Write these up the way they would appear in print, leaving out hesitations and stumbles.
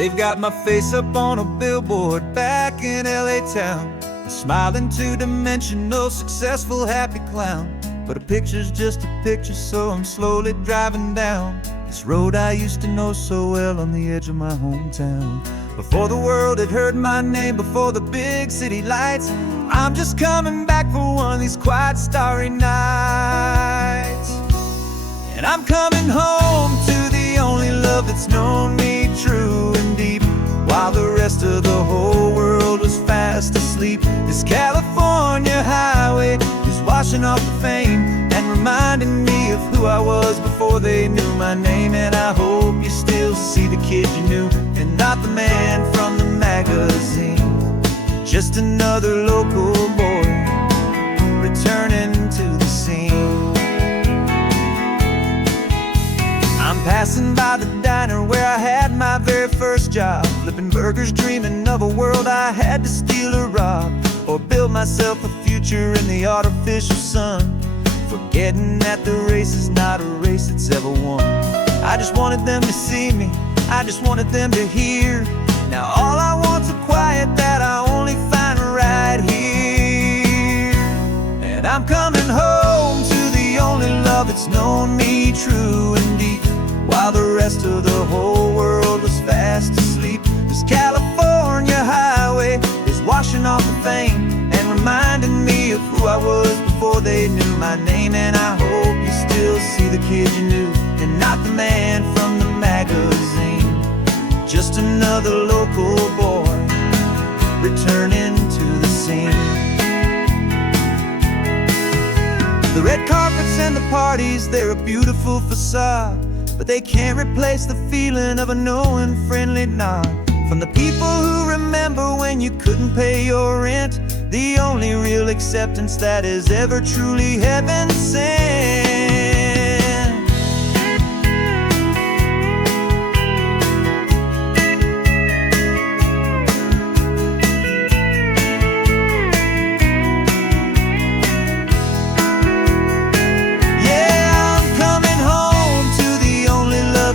They've got my face up on a billboard back in LA town, a smiling two-dimensional, successful, happy clown. But a picture's just a picture, so I'm slowly driving down this road I used to know so well on the edge of my hometown. Before the world had heard my name, before the big city lights, I'm just coming back for one of these quiet, starry nights. And I'm coming home to the only love that's known me true and deep, while the rest of the whole world was fast asleep. This California highway is washing off the fame and reminding me of who I was before they knew my name. And I hope you still see the kid you knew, and not the man from the magazine. Just another local boy returning to the scene. I'm passing by the diner where I had my very first job, flipping burgers, dreaming of a world I had to steal or rob, or build myself a future in the artificial sun, forgetting that the race is not a race that's ever won. I just wanted them to see me, I just wanted them to hear. Now all I want's a quiet that I only find right here. And I'm coming home to the only love that's known me true and deep, while the rest of the whole world was fast asleep. This California highway is washing off the fame and reminding me of who I was before they knew my name. And I hope you still see the kid you knew, and not the man from the magazine. Just another local boy returning to the scene. The red carpets and the parties, they're a beautiful facade, but they can't replace the feeling of a knowing, friendly nod from the people who remember when you couldn't pay your rent. The only real acceptance that is ever truly heaven sent.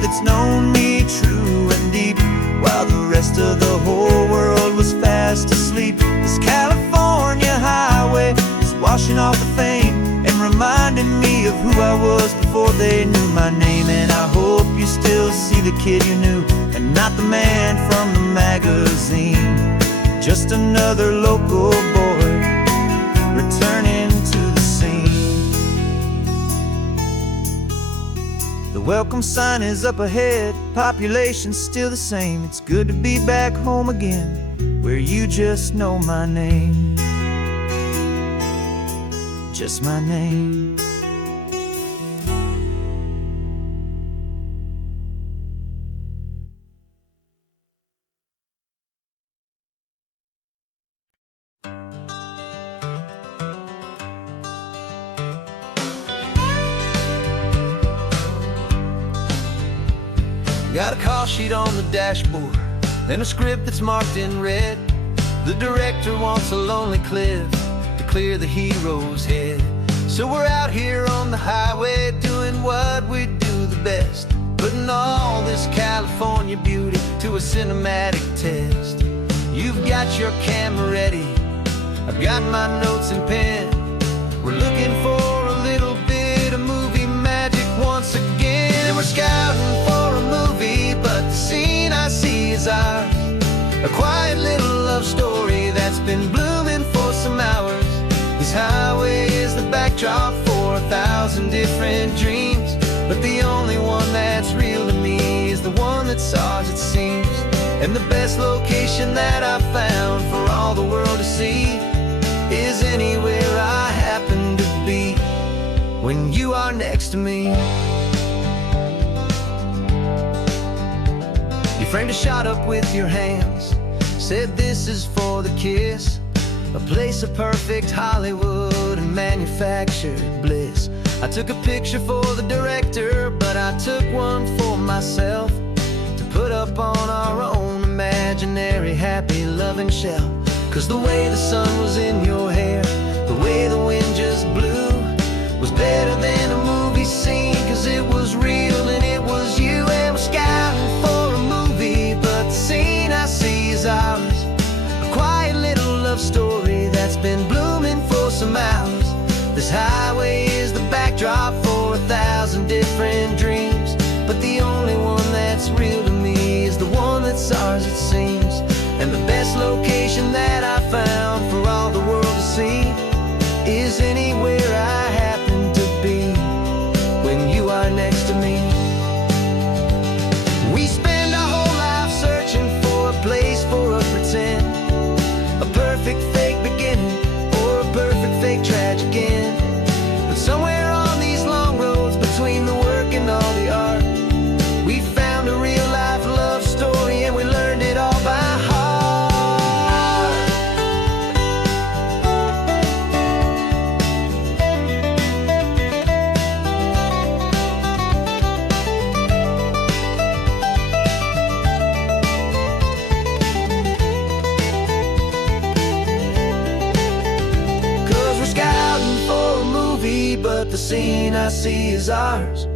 It's known me true and deep, while the rest of the whole world was fast asleep. This California highway is washing off the fame and reminding me of who I was before they knew my name. And I hope you still see the kid you knew, and not the man from the magazine. Just another local boy returning to the scene. The welcome sign is up ahead, population's still the same. It's good to be back home again, where you just know my name. Just my name. Got a call sheet on the dashboard and a script that's marked in red. The director wants a lonely cliff to clear the hero's head. So we're out here on the highway doing what we do the best, putting all this California beauty to a cinematic test. You've got your camera ready, I've got my notes and pen. We're looking for a little bit of movie magic once again. And we're scouting for a movie, but the scene I see is ours. A quiet little love story that's been blooming for some hours. This highway is the backdrop for 1,000 different dreams, but the only one that's real to me is the one that's ours, it seems. And the best location that I've found for all the world to see is anywhere I happen to be when you are next to me. You framed a shot up with your hands, said this is for the kiss, a place of perfect Hollywood and manufactured bliss. I took a picture for the director, but I took one for myself to put up on our own imaginary happy loving shelf. Cause the way the sun was in your hair, the way the wind just blew, was better than a movie scene. Cause it was real and it was you, and we're scouting for a movie, but the scene stars it seems. And the best location that I found for all the world to see is anywhere I happen to be when you are next to me. We spend our whole life searching for a place for a pretend, a perfect fake beginning or a perfect fake tragic end. But somewhere on these long roads between the work and all the art, we found a real life love story and we learned it all by heart. 'Cause we're scouting for a movie, but the scene I see is ours.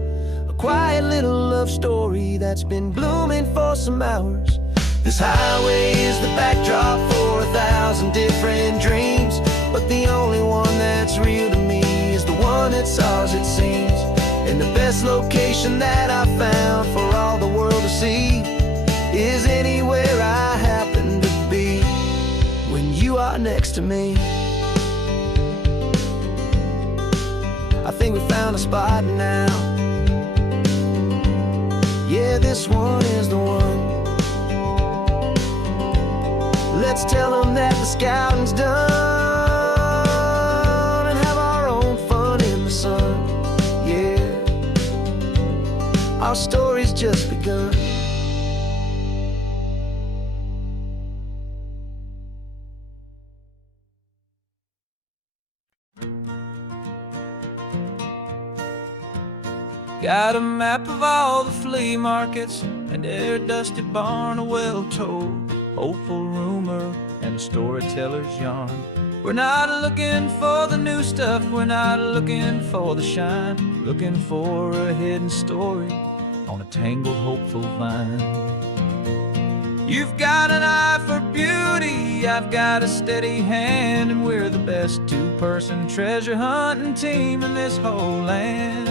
A quiet little love story that's been blooming for some hours. This highway is the backdrop for 1,000 different dreams, but the only one that's real to me is the one that's ours it seems. And the best location that I found for all the world to see is anywhere I happen to be when you are next to me. I think we found a spot now. Yeah, this one is the one. Let's tell them that the scouting's done and have our own fun in the sun. Yeah, our story's just begun. Got a map of all the flea markets and every dusty barn, a well-told hopeful rumor and a storyteller's yarn. We're not looking for the new stuff, we're not looking for the shine, looking for a hidden story on a tangled hopeful vine. You've got an eye for beauty, I've got a steady hand, and we're the best two-person treasure hunting team in this whole land.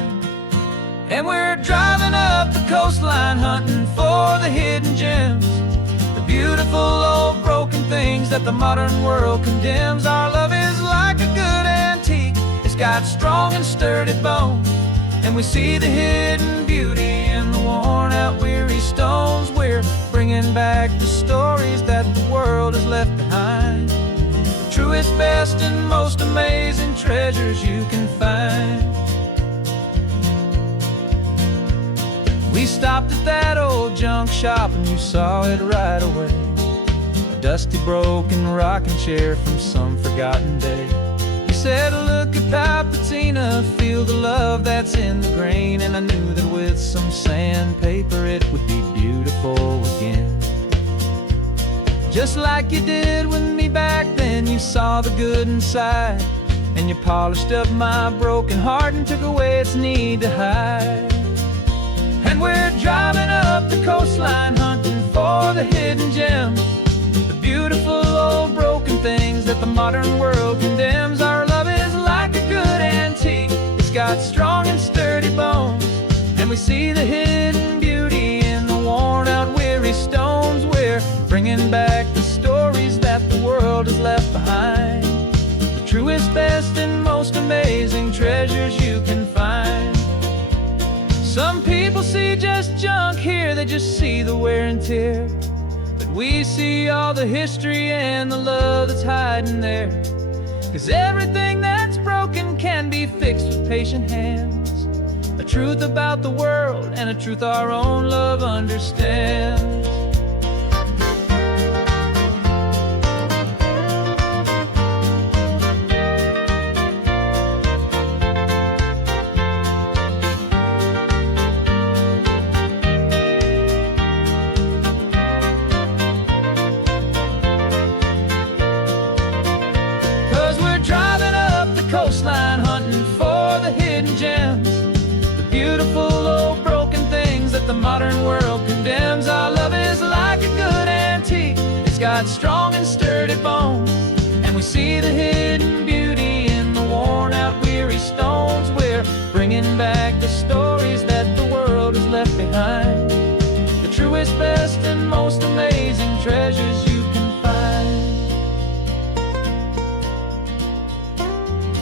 And we're driving up the coastline hunting for the hidden gems, the beautiful old broken things that the modern world condemns. Our love is like a good antique, it's got strong and sturdy bones, and we see the hidden beauty in the worn out weary stones. We're bringing back the stories that the world has left behind, the truest, best, and most amazing treasures you can find. We stopped at that old junk shop and you saw it right away, a dusty broken rocking chair from some forgotten day. You said, look at Papatina, feel the love that's in the grain, and I knew that with some sandpaper it would be beautiful again. Just like you did with me back then, you saw the good inside, and you polished up my broken heart and took away its need to hide. And we're driving up the coastline hunting for the hidden gems, the beautiful old broken things that the modern world condemns. Our love is like a good antique, it's got strong and sturdy bones, and we see the hidden beauty in the worn out weary stones. We're bringing back the stories that the world has left behind, the truest, best, and most amazing treasures you can find. Some people see just junk here, they just see the wear and tear, but we see all the history and the love that's hiding there. 'Cause everything that's broken can be fixed with patient hands, a truth about the world and a truth our own love understands. 'Cause we're driving up the coastline hunting for the hidden gems, the beautiful old broken things that the modern world condemns. Our love is like a good antique, it's got strong and sturdy bones, and we see the hidden beauty in the worn out weary stones. We're bringing back the stories that the world has left behind, the truest, best, and most amazing treasures you can find.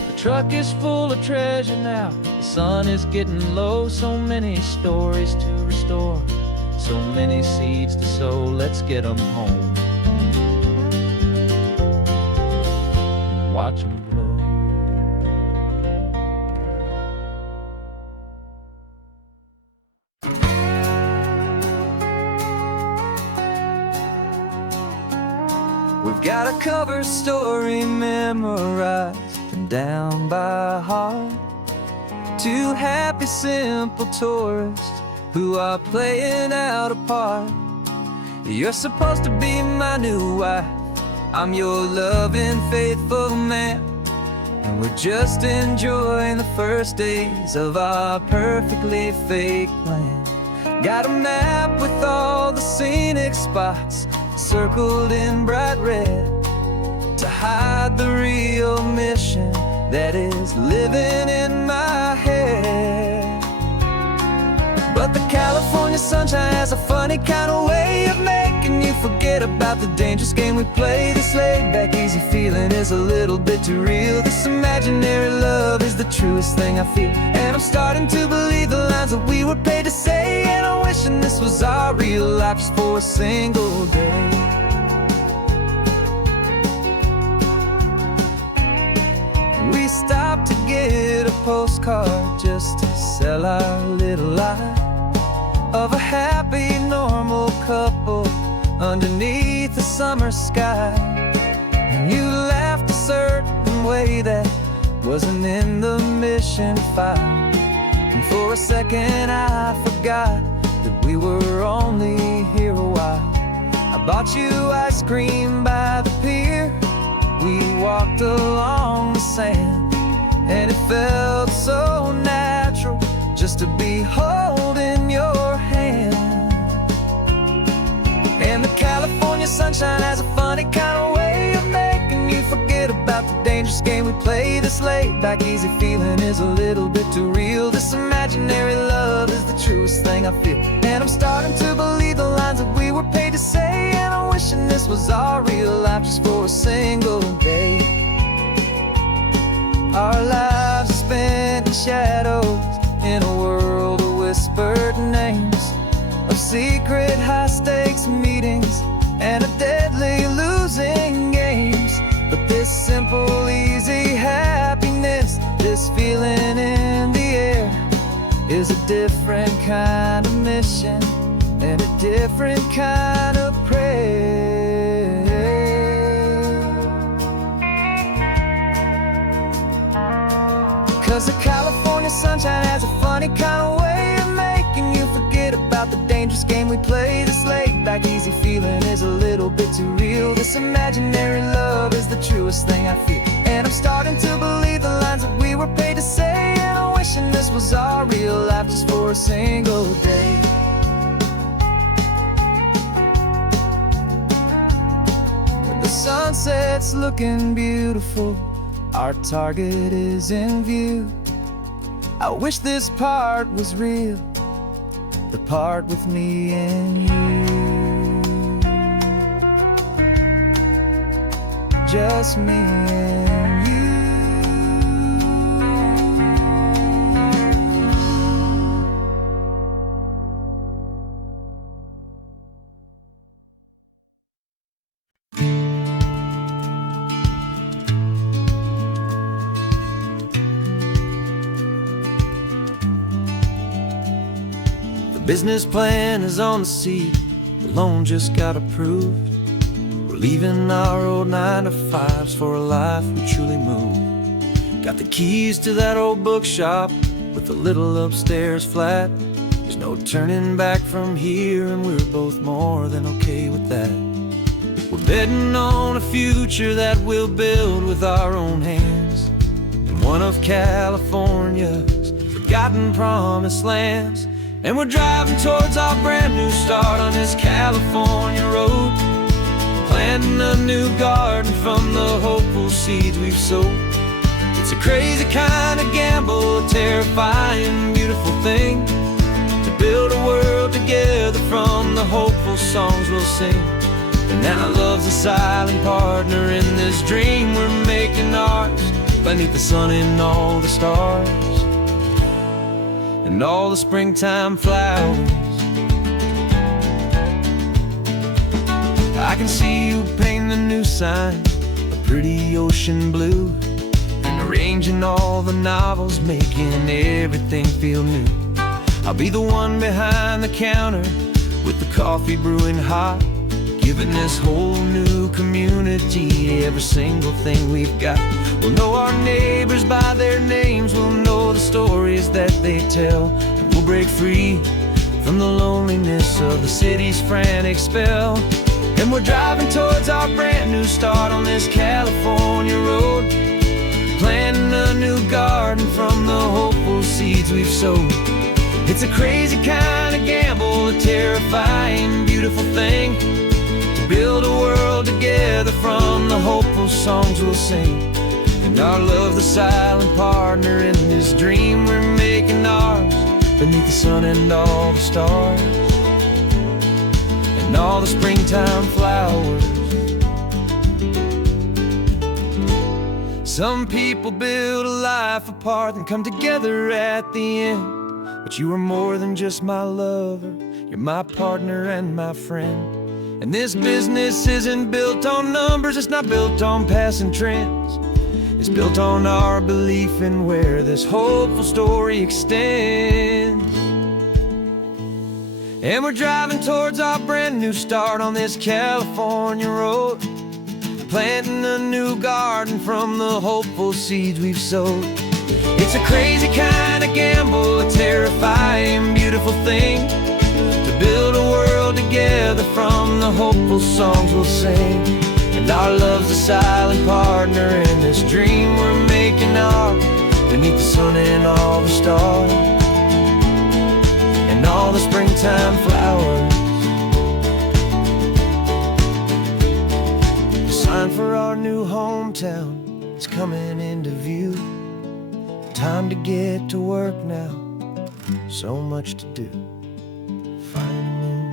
The truck is full of treasure now. The sun is getting low. So many stories to restore, so many seeds to sow. Let's get them home, watch them grow. We've got a cover story memorized and down by heart. Two happy, simple tourists who are playing out a part. You're supposed to be my new wife, I'm your loving, faithful man, and we're just enjoying the first days of our perfectly fake plan. Got a map with all the scenic spots circled in bright red to hide the real mission that is living in my head. But the California sunshine has a funny kind of way of making you forget about the dangerous game we play. This laid-back, easy feeling is a little bit too real. This imaginary love is the truest thing I feel, and I'm starting to believe the lines that we were paid to say. And I'm wishing this was our real life just for a single day. We stopped to get a postcard just to sell our little lie of a happy, normal couple underneath the summer sky. And you laughed a certain way that wasn't in the mission file, and for a second I forgot that we were only here a while. I bought you ice cream by the pier. We walked along the sand, and it felt so natural just to be holding your hand. And the California sunshine has a funny kind of way of making you forget about the dangerous game we play. This laid-back, easy feeling is a little bit too real. This imaginary love is the truest thing I feel, and I'm starting to believe the lines that we were paid to say. And I'm wishing this was our real life just for a single day. Our lives are spent in shadows, in a world of whispered names, of secret high-stakes meetings and of deadly losing games. But this simple, easy happiness, this feeling in the air, is a different kind of mission and a different kind of prayer. 'Cause the California sunshine has a funny kind of way of making you forget about the dangerous game we play. This laid-back, easy feeling is a little bit too real. This imaginary love is the truest thing I feel, and I'm starting to believe the lines that we were paid to say. And I'm wishing this was our real life just for a single day. When the sunset's looking beautiful, our target is in view. I wish this part was real, the part with me and you. Just me and you. Business plan is on the seat, the loan just got approved. We're leaving our old 9-to-5s for a life we truly moved. Got the keys to that old bookshop with the little upstairs flat. There's no turning back from here, and we're both more than okay with that. We're betting on a future that we'll build with our own hands, in one of California's forgotten promised lands. And we're driving towards our brand new start on this California road, planting a new garden from the hopeful seeds we've sowed. It's a crazy kind of gamble, a terrifying, beautiful thing, to build a world together from the hopeful songs we'll sing. And now love's a silent partner in this dream we're making ours, beneath the sun and all the stars and all the springtime flowers. I can see you paint the new sign a pretty ocean blue, and arranging all the novels, making everything feel new. I'll be the one behind the counter with the coffee brewing hot, giving this whole new community every single thing we've got. We'll know our neighbors by their names, we'll know the stories that they tell, and we'll break free from the loneliness of the city's frantic spell. And we're driving towards our brand new start on this California road, planting a new garden from the hopeful seeds we've sowed. It's a crazy kind of gamble, a terrifying, beautiful thing, to build a world together from the hopeful songs we'll sing. And our love, the silent partner in this dream we're making ours, beneath the sun and all the stars and all the springtime flowers. Some people build a life apart and come together at the end, but you are more than just my lover, you're my partner and my friend. And this business isn't built on numbers, it's not built on passing trends. It's built on our belief in where this hopeful story extends. And we're driving towards our brand new start on this California road, planting a new garden from the hopeful seeds we've sowed. It's a crazy kind of gamble, a terrifying, beautiful thing, to build a world together from the hopeful songs we'll sing. And our love's a silent partner in this dream we're making ours, beneath the sun and all the stars and all the springtime flowers. The sign for our new hometown is coming into view. Time to get to work now, so much to do. Finding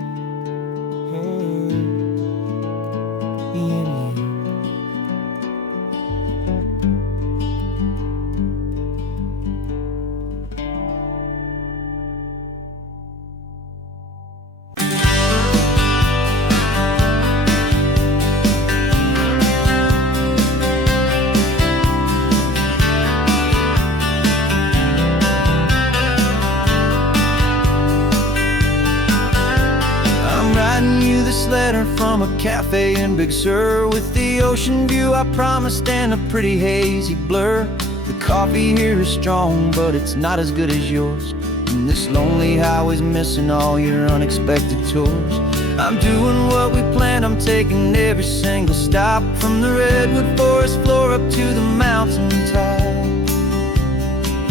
in you. This letter from a cafe in Big Sur, with the ocean view I promised and a pretty hazy blur. The coffee here is strong, but it's not as good as yours, and this lonely highway's missing all your unexpected tours. I'm doing what we planned, I'm taking every single stop, from the redwood forest floor up to the mountain top.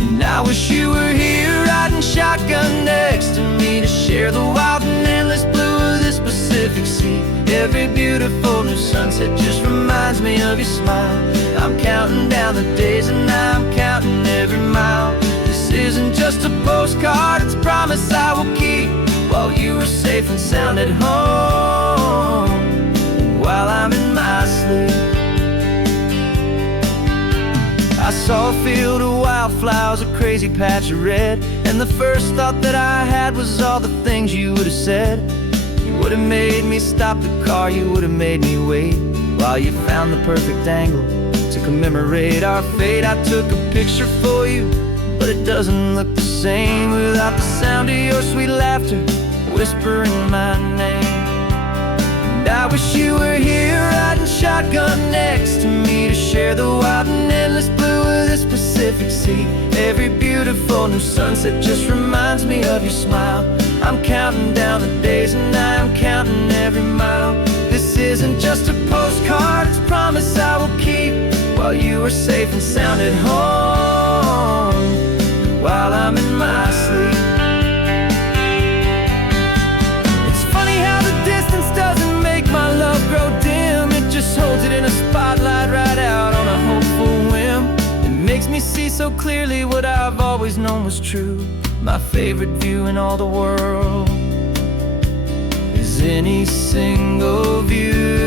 And I wish you were here riding shotgun next to me, to share the wild and endless blue of this Pacific Sea. Every beautiful new sunset just reminds me of your smile. I'm counting down the days and I'm counting every mile. This isn't just a postcard, it's a promise I will keep, while you are safe and sound at home, while I'm in my sleep. I saw a field of wildflowers, a crazy patch of red, and the first thought that I had was all the things you would have said. You would have made me stop the car, you would have made me wait, while you found the perfect angle to commemorate our fate. I took a picture for you, but it doesn't look the same without the sound of your sweet laughter whispering my name. And I wish you were here riding shotgun next to me, to share the wild and endless blue of this Pacific Sea. Every beautiful new sunset just reminds me of your smile. I'm counting down the days and I'm counting every mile. This isn't just a postcard, it's a promise I will keep, while you are safe and sound at home, while I'm in my sleep. It's funny how the distance doesn't make my love grow dim, it just holds it in a spotlight right out on a hopeful whim. It makes me see so clearly what I've always known was true. My favorite view in all the world is any single view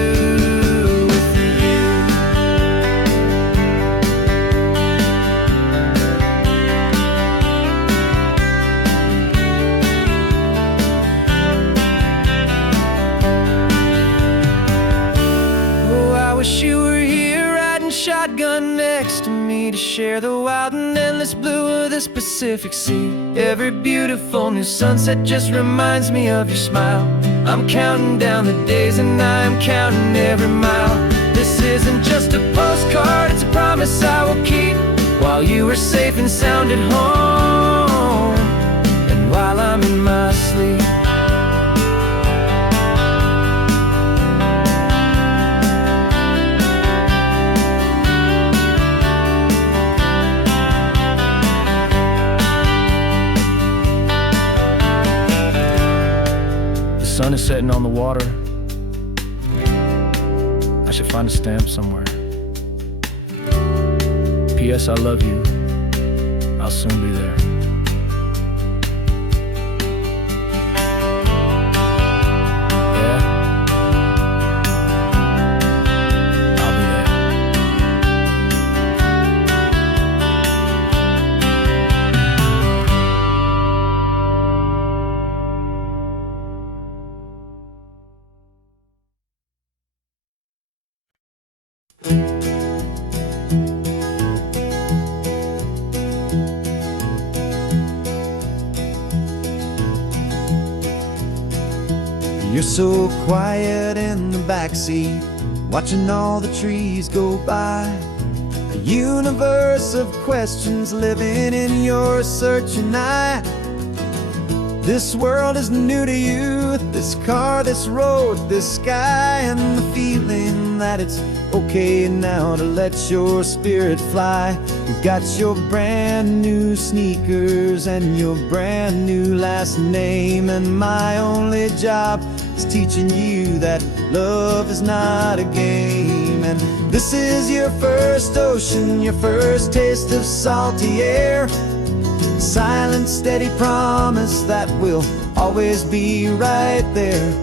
me to share the wild and endless blue of this Pacific Sea. Every beautiful new sunset just reminds me of your smile. I'm counting down the days and I'm counting every mile. This isn't just a postcard, it's a promise I will keep, while you are safe and sound at home, and while I'm in my sleep. The sun is setting on the water. I should find a stamp somewhere. P.S. I love you. I'll soon be there. Yeah? I'll be there. You're so quiet in the backseat, watching all the trees go by. A universe of questions living in your searching eye. This world is new to you, this car, this road, this sky, and the feeling that it's okay now to let your spirit fly. You've got your brand new sneakers and your brand new last name, and my only job is teaching you that love is not a game. And this is your first ocean, your first taste of salty air. Silent, steady promise that we'll always be right there.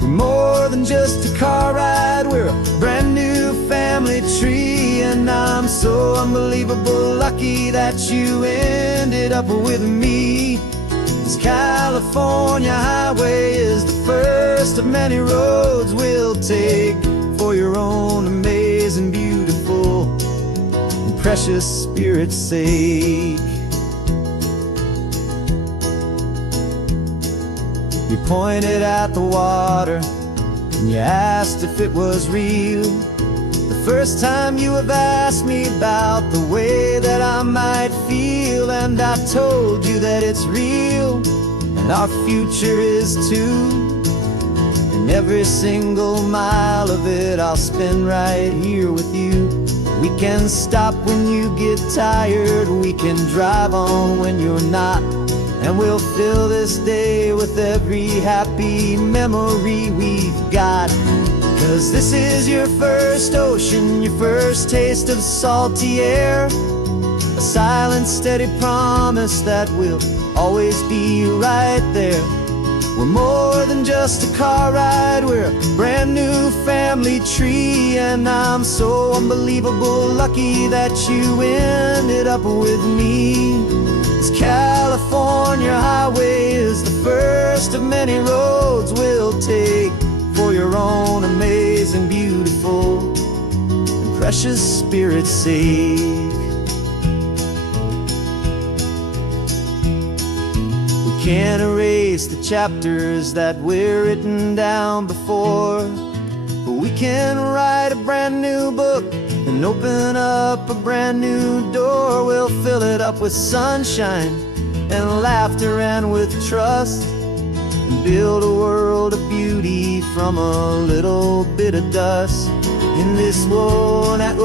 We're more than just a car ride, we're a brand new family tree. And I'm so unbelievable lucky that you ended up with me. This California highway is the first of many roads we'll take for your own amazing, beautiful, and precious spirit's sake. You pointed at the water and you asked if it was real. The first time you have asked me about the way that I might feel, and I told you that it's real and our future is too. And every single mile of it I'll spend right here with you. We can stop when you get tired, we can drive on when you're not, and we'll fill this day with every happy memory we've got. 'Cause this is your first ocean, your first taste of salty air. A silent, steady promise that we'll always be right there. We're more than just a car ride, we're a brand new family tree. And I'm so unbelievable lucky that you ended up with me. This California highway is the first of many roads we'll take for your own amazing, beautiful, and precious spirit's sake. We can't erase the chapters that we're written down before, but we can write a brand new book and open up a brand new door. We'll fill it up with sunshine and laughter and with trust, and build a world of beauty from a little bit of dust. In this world that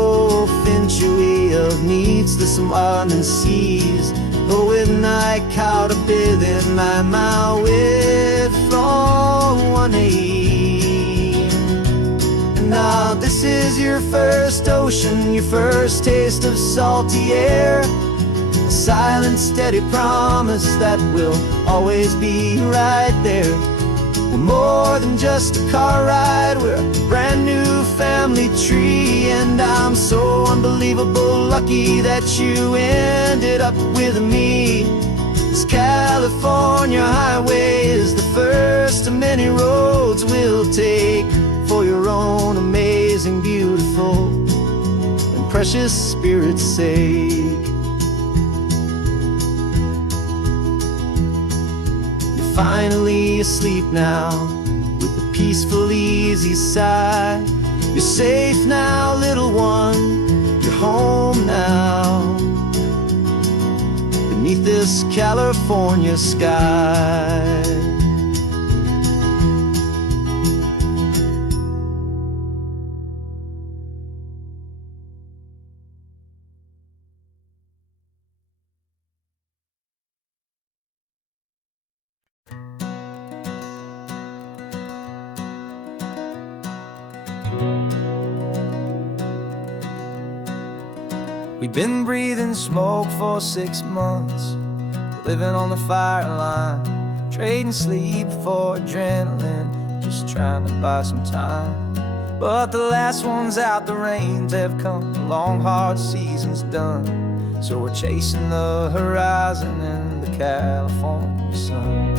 finchue of needs the smiling seas, going I caught a bit in my way from one aid. Now this is your first ocean, your first taste of salty air. A silent, steady promise that we'll always be right there. We're more than just a car ride, we're a brand new family tree. And I'm so unbelievable lucky that you ended up with me. This California highway is the first of many roads we'll take for your own amazing, beautiful, and precious spirit's sake. You're finally asleep now, with a peaceful, easy sigh. You're safe now, little one, you're home now, beneath this California sky. We've been breathing smoke for 6 months, living on the fire line, trading sleep for adrenaline, just trying to buy some time. But the last one's out, the rains have come, the long hard season's done, so we're chasing the horizon in the California sun.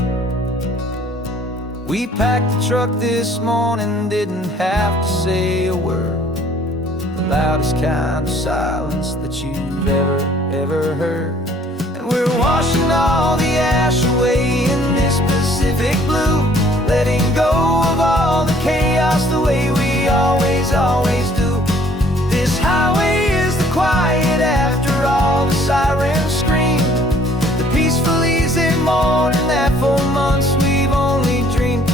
We packed the truck this morning, didn't have to say a word, the loudest kind of silence that you've ever heard. And we're washing all the ash away in this Pacific blue, letting go of all the chaos the way we always do. This highway is the quiet after all the sirens scream, the peaceful easy morning that for months we've only dreamed.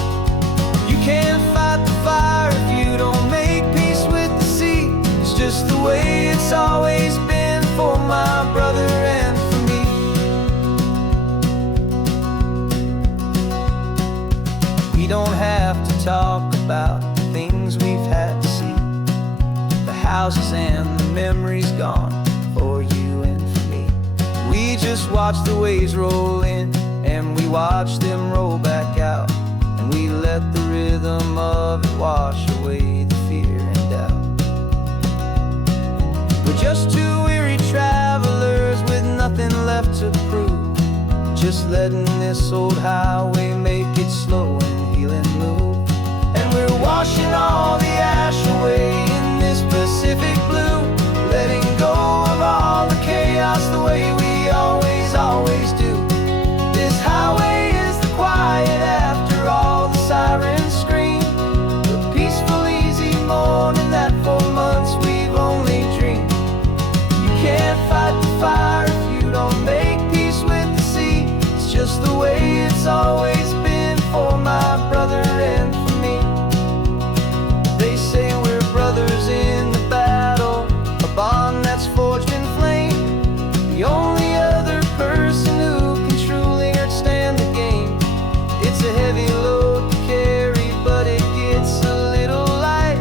You can't fight the fire if you don't make peace with the sea. It's just the way it's always been for my brother and for me. We don't have to talk about the things we've had to see, the houses and the memories gone for you and for me. We just watch the waves roll in, and we watch them roll back out, and we let the rhythm of it wash away the fear and doubt. We're just two weary travelers with nothing left to prove, just letting this old highway make its slow and healing move. And we're washing all the ash away in this Pacific blue, letting go of all the chaos the way we always do. This highway is the quiet after all the sirens scream, the peaceful easy morning that for months we've only dreamed. You can't fight the fire if you don't make peace with the sea. It's just the way it's always been for my brother and for me. They say we're brothers in the battle, a bond that's forged in flame, the only other person who can truly stand the game. It's a heavy load to carry, but it gets a little light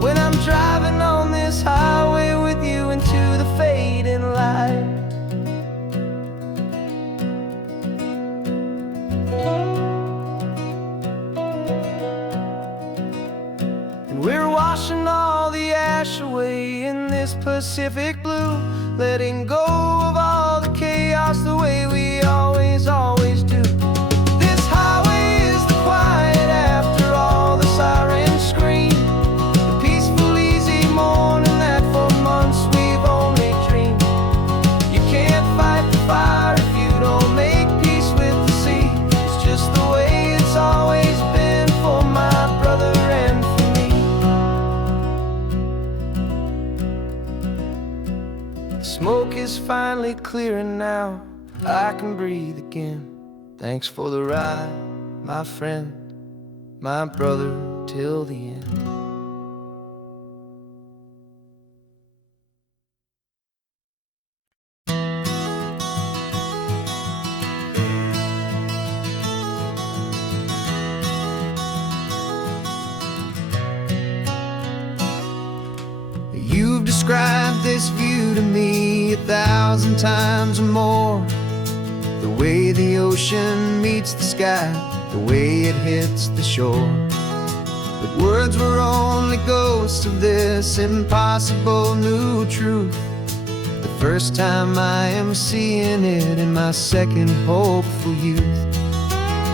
when I'm driving on this highway with you into the fading light. And we're washing all the ash away in this Pacific blue, letting go of all the chaos the way we always do. This highway is the quiet after all the sirens scream, the peaceful easy morning that for months we've only dreamed. You can't fight the fire if you don't make peace with the sea. It's just the way it's always been for my brother and for me. The smoke is finally clearing now, I can breathe again. Thanks for the ride, my friend, my brother, till the end. You've described this view to me 1,000 times or more, the way the ocean meets the sky, the way it hits the shore. But words were only ghosts of this impossible new truth. The first time I am seeing it in my second hopeful youth.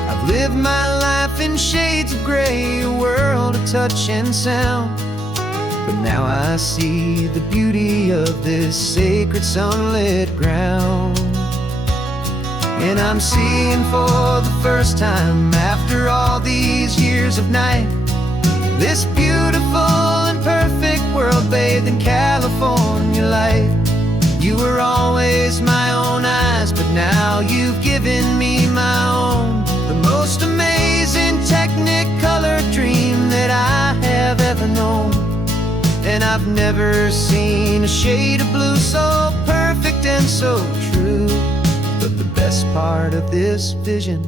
I've lived my life in shades of gray, a world of touch and sound. but now I see the beauty of this sacred sunlit ground. And I'm seeing for the first time, after all these years of night, this beautiful and perfect world bathed in California light. You were always my own eyes, but now you've given me my own. The most amazing technicolor dream that I have ever known. And I've never seen a shade of blue so perfect and so true. But the best part of this vision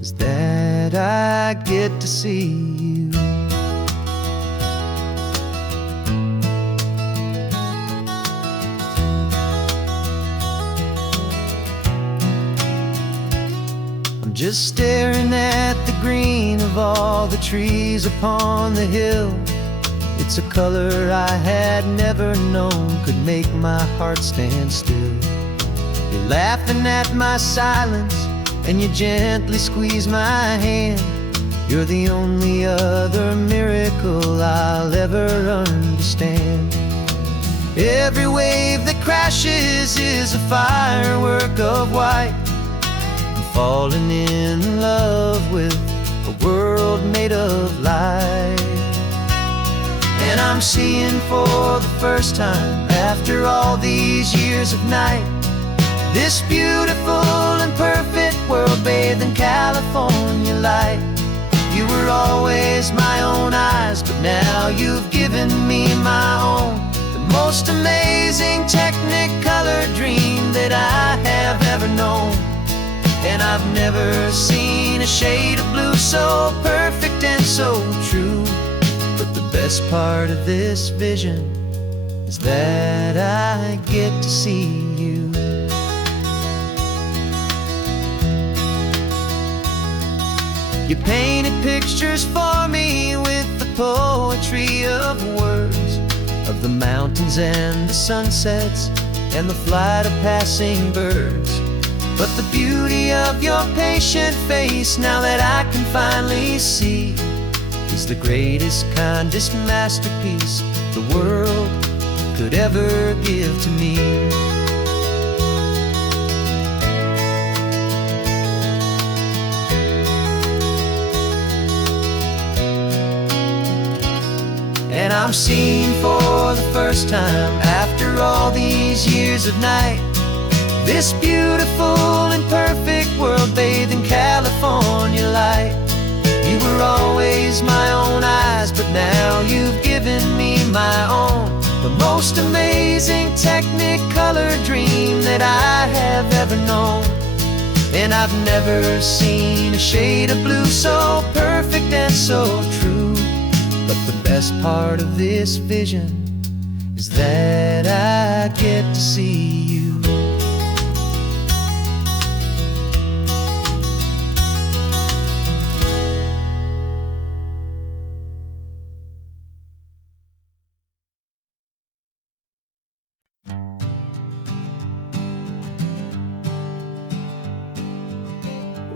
is that I get to see you. Just staring at the green of all the trees upon the hill. It's a color I had never known could make my heart stand still. You're laughing at my silence, and you gently squeeze my hand. You're the only other miracle I'll ever understand. Every wave that crashes is a firework of white, falling in love with a world made of light. And I'm seeing for the first time, after all these years of night, this beautiful and perfect world bathed in California light. You were always my own eyes, but now you've given me my own. The most amazing technicolor dream that I have ever known. And I've never seen a shade of blue so perfect and so true. But the best part of this vision is that I get to see you. You painted pictures for me with the poetry of words, of the mountains and the sunsets and the flight of passing birds. But the beauty of your patient face, now that I can finally see, is the greatest, kindest masterpiece the world could ever give to me. And I'm seeing for the first time, after all these years of night, this beautiful and perfect world bathed in California light. You were always my own eyes, but now you've given me my own. The most amazing technicolor dream that I have ever known. And I've never seen a shade of blue so perfect and so true. But the best part of this vision is that I get to see you.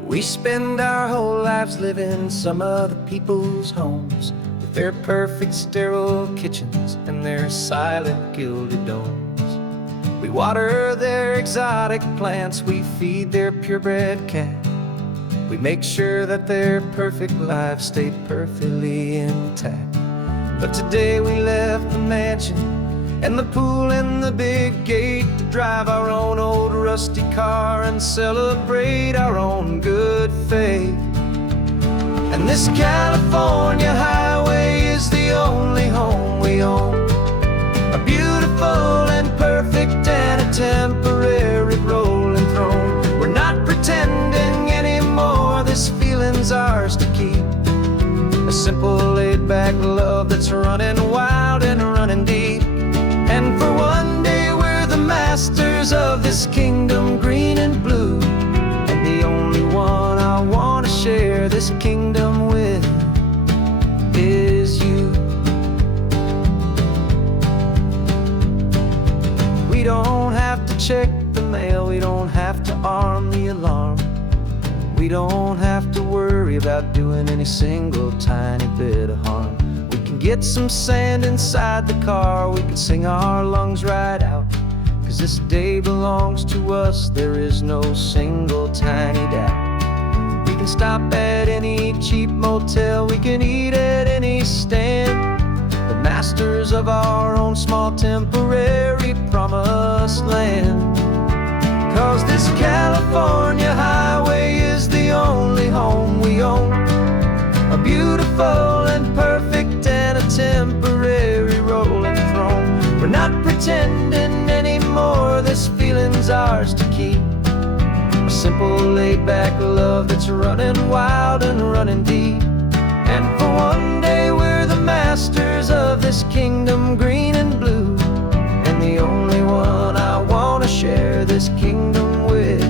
We spend our whole lives living some other people's homes, with their perfect sterile kitchens and their silent gilded domes. We water their exotic plants, we feed their purebred cat. We make sure that their perfect lives stay perfectly intact. But today we left the mansion and the pool and the big gate to drive our own old rusty car and celebrate our own good faith. And this California highway is the only home we own, a beautiful and perfect and a temporary rolling throne. We're not pretending anymore, this feeling's ours to keep, a simple laid-back love that's running wild and running deep. And for one day we're the masters of this kingdom green and blue, and the only one I want to share this kingdom with is you. We don't have to check the mail, we don't have to arm the alarm, we don't have to worry about doing any single tiny bit of harm. We can get some sand inside the car, we can sing our lungs right out. 'Cause this day belongs to us, there is no single tiny doubt. We can stop at any cheap motel, we can eat at any stand, the masters of our own small temporary promised land. 'Cause this California highway is the only home we own, a beautiful and perfect and a temporary rolling throne. We're not pretending anymore, this feeling's ours to keep, a simple laid-back love that's running wild and running deep. And for one day we're the masters of this kingdom green and blue, and the only one I wanna share this kingdom with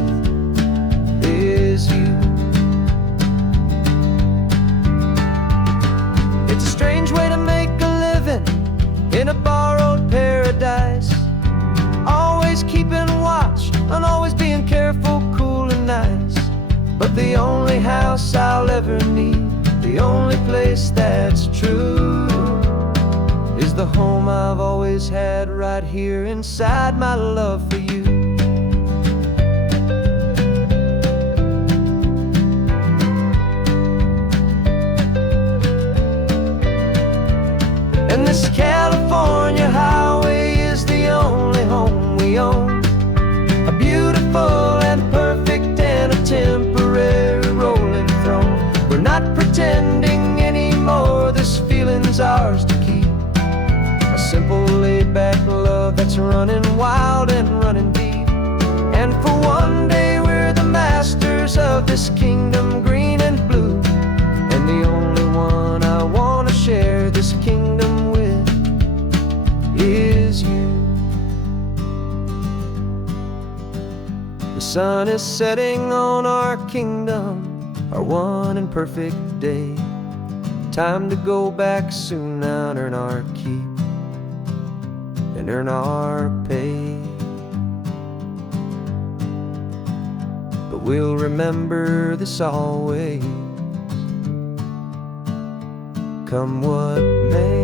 is you. It's a strange way to make a living in a borrowed paradise, always keeping watch and always being careful, cool and nice. But the only house I'll ever need, the only place that's true, is the home I've always had right here inside my love for you. And this California highway is the only home we own, a beautiful and perfect and a temporary rolling throne. We're not pretending anymore, this feeling's ours to keep, a simple laid-back love that's running wild and running deep. And for one day we're the masters of this kingdom green and blue, and the only one I wanna share this kingdom with is you. The sun is setting on our kingdom, our one and perfect day. Time to go back soon now and earn our keep and earn our pay. But we'll remember this always, come what may.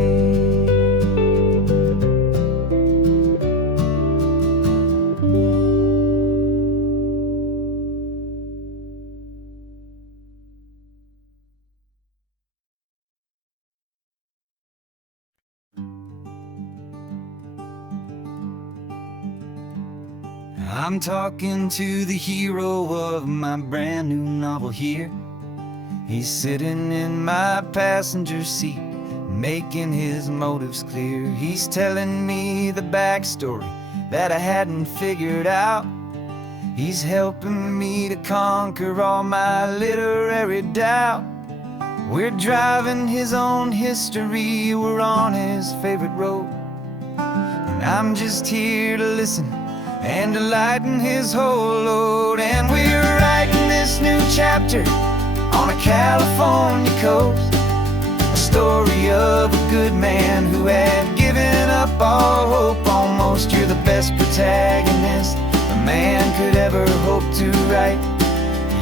I'm talking to the hero of my brand new novel here. He's sitting in my passenger seat, making his motives clear. He's telling me the backstory that I hadn't figured out. He's helping me to conquer all my literary doubt. We're driving his own history, we're on his favorite road, and I'm just here to listen and to lighten his whole load. And we're writing this new chapter on a California coast, a story of a good man who had given up all hope almost. You're the best protagonist a man could ever hope to write.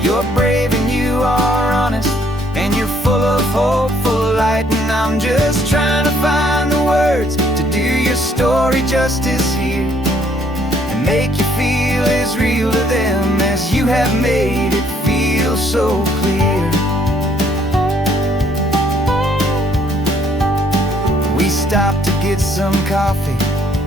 You're brave and you are honest, and you're full of hopeful light. And I'm just trying to find the words to do your story justice here, make you feel as real to them as you have made it feel so clear. We stopped to get some coffee,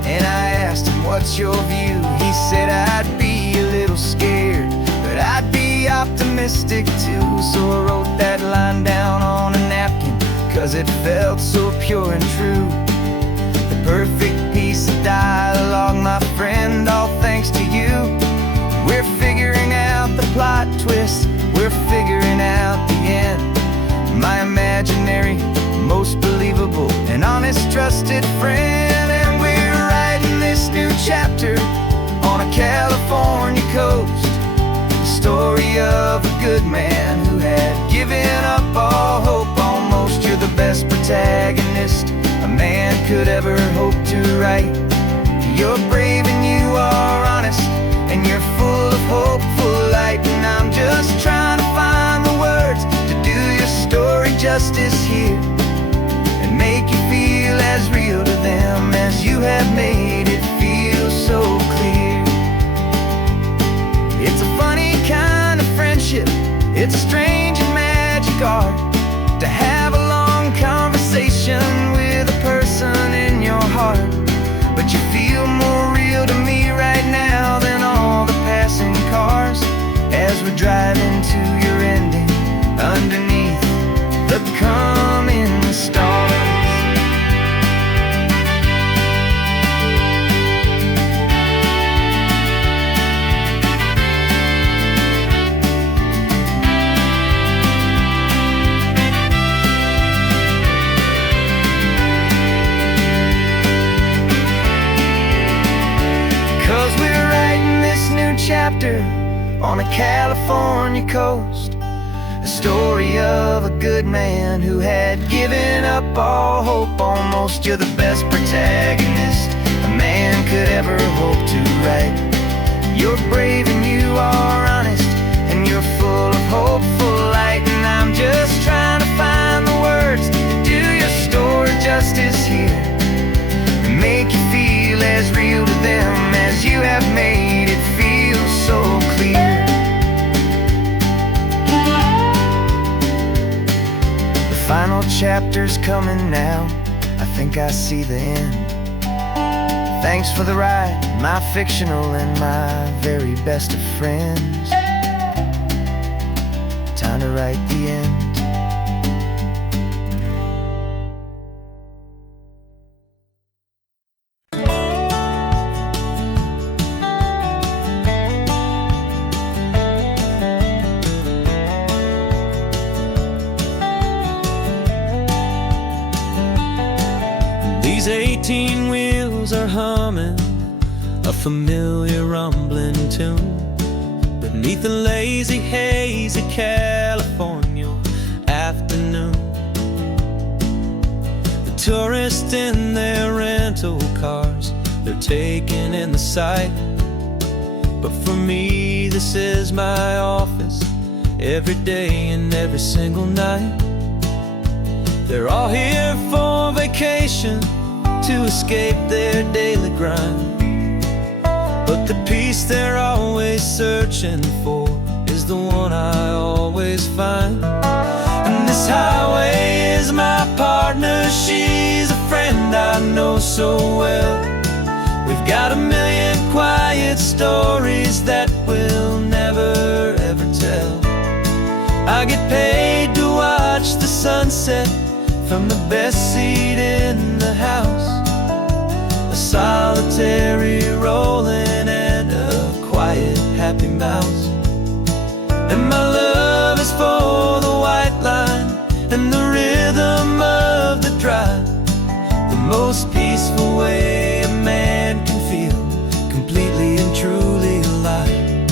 and I asked him, what's your view? He said, I'd be a little scared, but I'd be optimistic too. So I wrote that line down on a napkin, 'cause it felt so pure and true. The perfect piece of dialogue, my friend, all thanks to you. We're figuring out the plot twist, we're figuring out the end. My imaginary, most believable and honest trusted friend. And we're writing this new chapter on a California coast, the story of a good man who had given up all hope almost. You're the best protagonist a man could ever hope to write. You're brave and you are honest, and you're full of hopeful light. And I'm just trying to find the words to do your story justice here, and make you feel as real to them as you have made it feel so clear. It's a funny kind of friendship, it's a strange and magic art to have a long conversation with a person in your heart. But you feel more real to me right now than all the passing cars as we're driving to your ending underneath the coming stars. 'Cause we're writing this new chapter on a California coast, a story of a good man who had given up all hope almost. You're the best protagonist a man could ever hope to write. You're brave and you are honest, and you're full of hopeful light. And I'm just trying to find the words to do your story justice here, and make you feel as real to them as you have made it feel so clear. The final chapter's coming now, I think I see the end. Thanks for the ride, my fictional and my very best of friends. Time to write the end. These 18 wheels are humming a familiar rumbling tune beneath the lazy haze of California afternoon. The tourists in their rental cars, they're taking in the sight. But for me, this is my office every day and every single night. They're all here for vacation, to escape their daily grind. But the peace they're always searching for is the one I always find. And this highway is my partner, she's a friend I know so well. We've got a million quiet stories that we'll never ever tell. I get paid to watch the sunset from the best seat in the house, a solitary rolling and a quiet happy mouse. And my love is for the white line and the rhythm of the drive, the most peaceful way a man can feel completely and truly alive.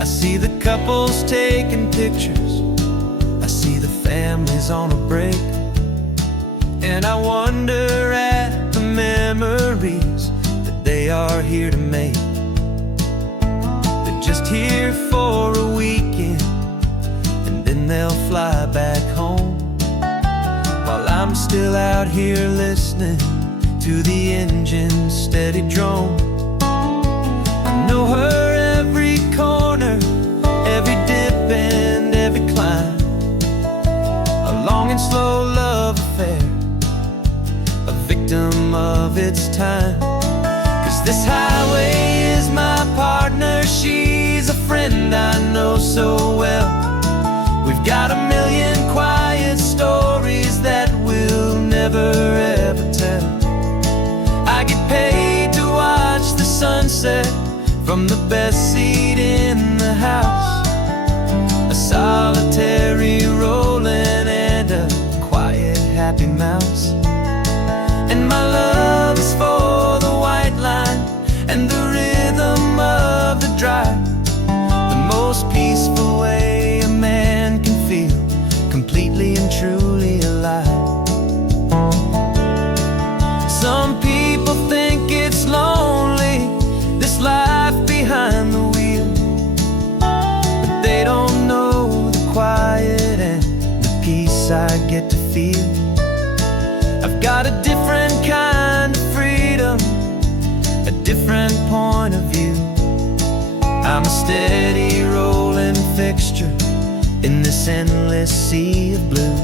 I see the couples taking pictures, I see the families on a break, and I wonder at the memories that they are here to make. They're just here for a weekend, and then they'll fly back home, while I'm still out here listening to the engine's steady drone. I know her every corner, every dip and every climb, a long and slow love affair, a victim of its time. 'Cause this highway is my partner, she's a friend I know so well. We've got a million quiet stories that we'll never ever tell. I get paid to watch the sunset from the best seat in the house, a solitary rolling and a quiet happy mouse. And my love is for the white line and the rhythm of the drive, the most peaceful way a man can feel completely and truly alive. Some people think it's lonely, this life behind the wheel, but they don't know the quiet and the peace I get to feel. got a different kind of freedom, a different point of view. I'm a steady rolling fixture in this endless sea of blue.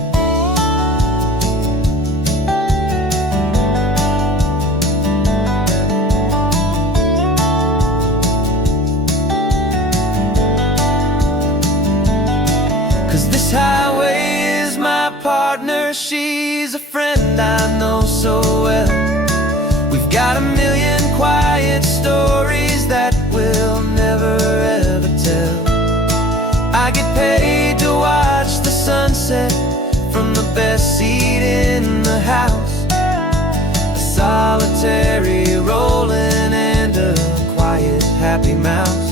Cause this highway is my partner, she's a friend I know so well. We've got a million quiet stories that we'll never ever tell. I get paid to watch the sunset from the best seat in the house. A solitary rolling and a quiet happy mouse.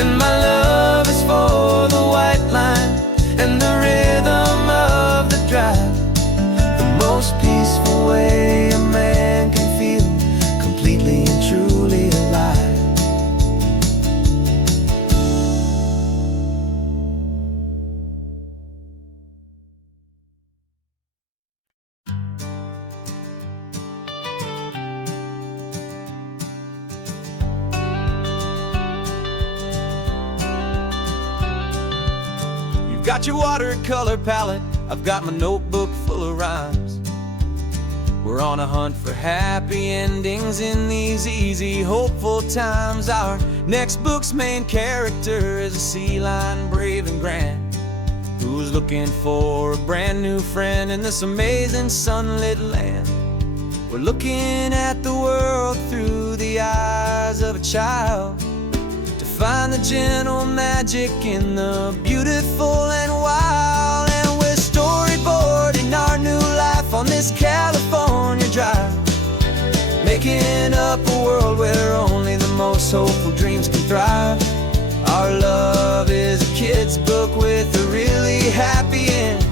And my love is for the white line and the rhythm of the drive. The most peaceful way a man can feel completely and truly alive. You've got your watercolor palette, I've got my notebook full of rhymes. We're on a hunt for happy endings in these easy, hopeful times. Our next book's main character is a sea lion, brave and grand, who's looking for a brand new friend in this amazing sunlit land. We're looking at the world through the eyes of a child, to find the gentle magic in the beautiful and wild. And we're storyboarding our new life on this California drive, making up a world where only the most hopeful dreams can thrive. Our love is a kid's book with a really happy end,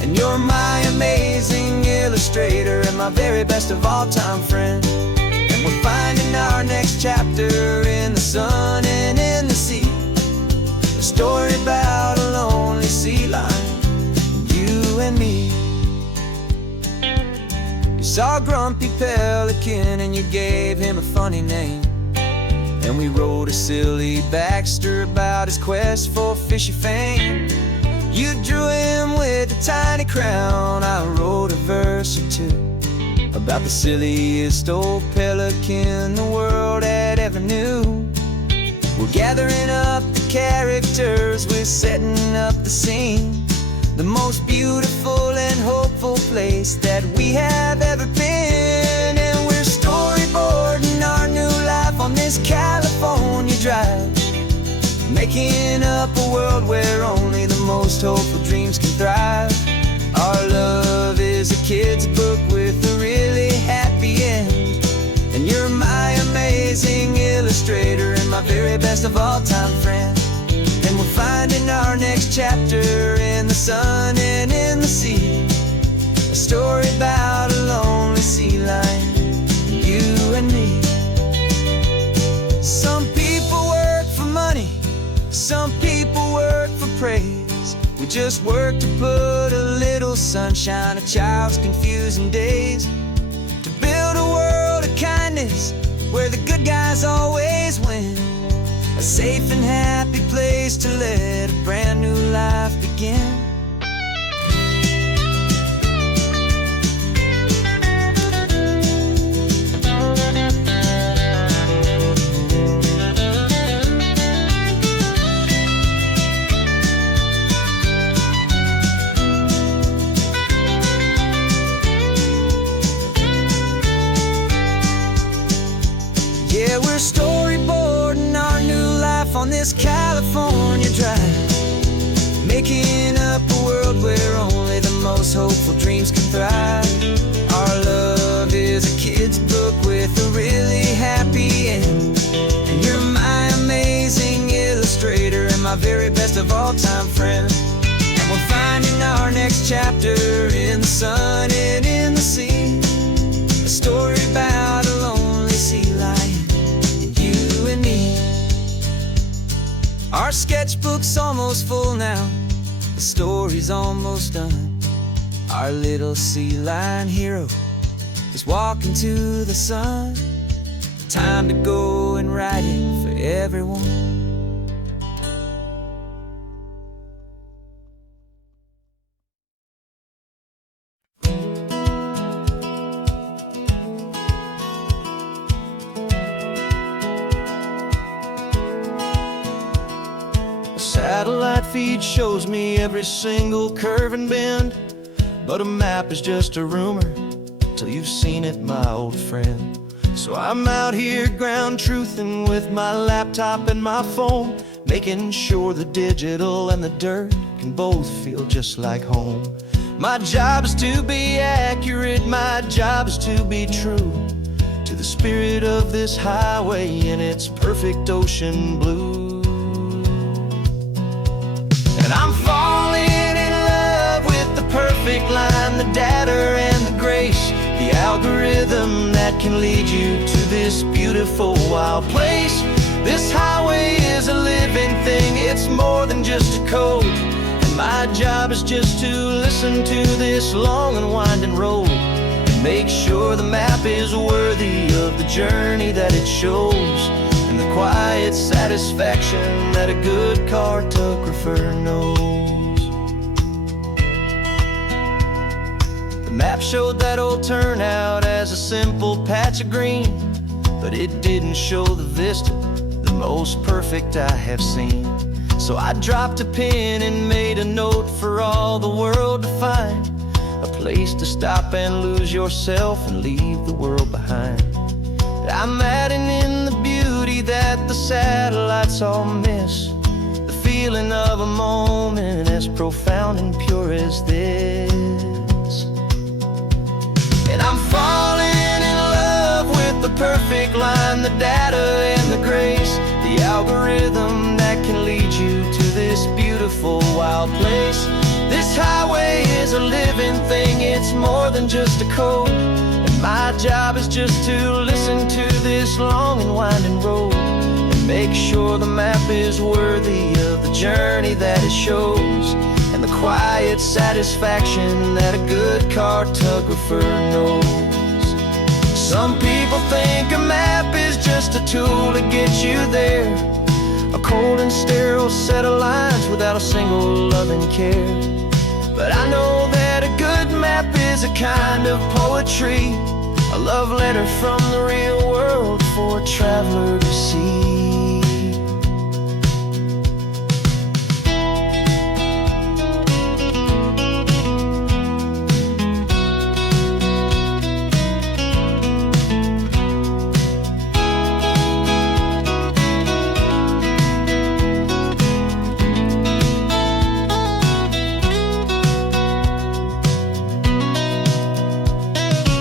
and you're my amazing illustrator and my very best of all time friend. And we're finding our next chapter in the sun and in the sea, a story about a lonely sea lion, you and me. You saw a grumpy pelican and you gave him a funny name, and we wrote a silly Baxter about his quest for fishy fame. You drew him with a tiny crown, I wrote a verse or two about the silliest old pelican the world had ever knew. We're gathering up the characters, we're setting up the scene, the most beautiful and hopeful place that we have ever been. And we're storyboarding our new life on this California drive, making up a world where only the most hopeful dreams can thrive. Our love is a kid's book with a really happy end, and you're my amazing illustrator and my very best of all time friend. And we're finding our next chapter in the sun and in the sea, a story about a lonely sea lion, you and me. Some people work for money, some people work for praise. We just work to put a little sunshine in a child's confusing days, to build a world of kindness where the good guys always win, a safe and happy place to let a brand new life begin. Yeah, we're storyboarding our new life on this California drive, making up a world where only the most hopeful dreams can thrive. Our love is a kid's book with a really happy end, and you're my amazing illustrator and my very best of all time friend. And we're finding our next chapter in the sun and in the sea, a story about a lonely sea lion, you and me. Our sketchbook's almost full now, the story's almost done. Our little sea lion hero is walking to the sun. Time to go and write it for everyone. Satellite feed shows me every single curve and bend, but a map is just a rumor till you've seen it, my old friend. So I'm out here ground truthing with my laptop and my phone, making sure the digital and the dirt can both feel just like home. My job is to be accurate, my job is to be true to the spirit of this highway in its perfect ocean blue. And I'm falling in love with the perfect line, the data and the grace, the algorithm that can lead you to this beautiful wild place. This highway is a living thing, it's more than just a code. And my job is just to listen to this long and winding road and make sure the map is worthy of the journey that it shows, and the quiet satisfaction that a good cartographer knows. The map showed that old turnout as a simple patch of green, but it didn't show the vista, the most perfect I have seen. So I dropped a pin and made a note for all the world to find, a place to stop and lose yourself and leave the world behind. I'm adding in the beauty that the satellites all miss, the feeling of a moment as profound and pure as this. And I'm falling in love with the perfect line, the data and the grace, the algorithm that can lead you to this beautiful wild place. This highway is a living thing, it's more than just a code. My job is just to listen to this long and winding road and make sure the map is worthy of the journey that it shows, and the quiet satisfaction that a good cartographer knows. Some people think a map is just a tool to get you there, a cold and sterile set of lines without a single loving care. But I know that a good map is a kind of poetry, a love letter from the real world for a traveler to see.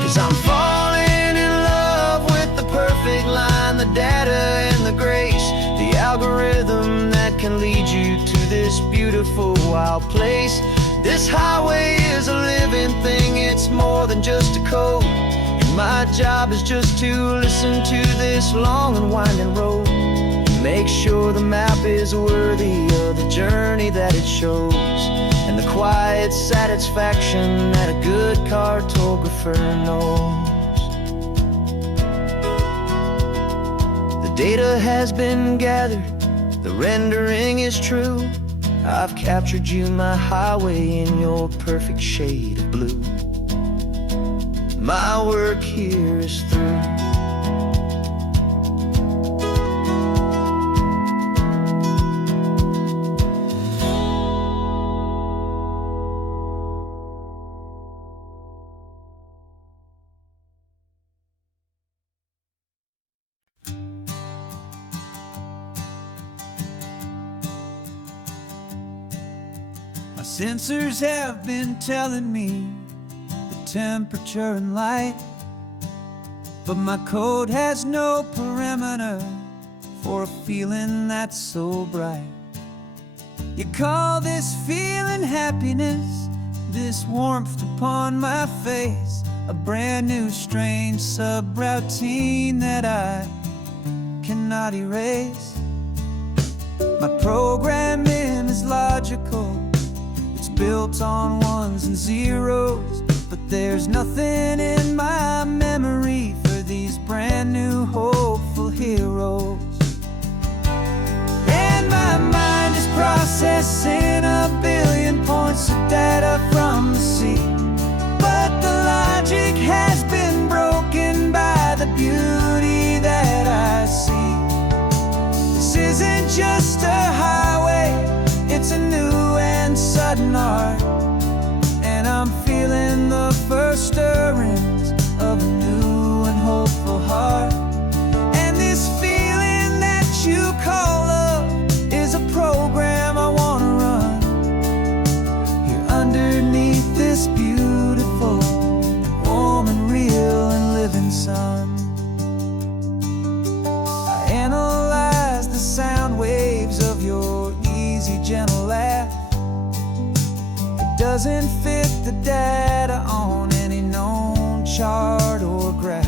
'Cause I'm falling in love with the perfect line, the data and the grace, the algorithm that can lead you to this beautiful wild place. This highway is a living thing, it's more than just a code. And my job is just to listen to this long and winding road and make sure the map is worthy of the journey that it shows, and the quiet satisfaction that a good cartographer knows. The data has been gathered, the rendering is true. I've captured you, my highway, in your perfect shade of blue. My work here is through. My sensors have been telling me the temperature and light, but my code has no parameter for a feeling that's so bright. You call this feeling happiness, this warmth upon my face, a brand new strange subroutine that I cannot erase. My programming is logical, built on ones and zeros, but there's nothing in my memory for these brand new hopeful heroes. And my mind is processing a billion points of data from the sea, but the logic has been broken by the beauty that I see. This isn't just a highway, it's a new and sudden art, and I'm feeling the first stirrings of a new and hopeful heart. And this feeling that you call love is a program I wanna run here underneath this beautiful and warm and real and living sun. I analyze the sound waves of your easy, gentle laugh. It doesn't fit the data on any known chart or graph.